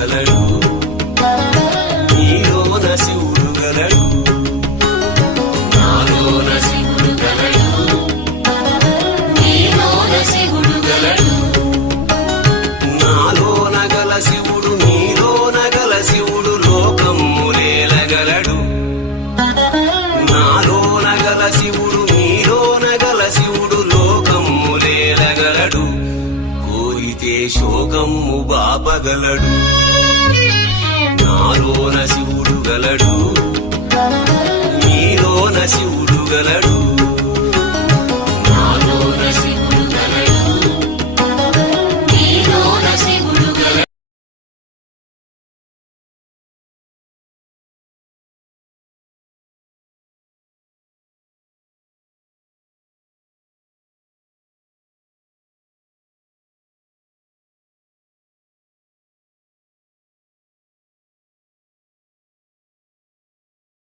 గలడు నీలోన శివుడు గలడు నాలోన శివుడు గలడు నీలోన శివుడు గలడు నాలోన గల శివుడు నీలోన గల శివుడు లోకమ్ములేలగలడు నాలోన గల శివుడు నీలోన గల శివుడు లోకమ్ములేలగలడు కోరితే శోకమ్ము బాపగలడు నాలోన శివుడు గలడు నీలోన శివుడు గలడు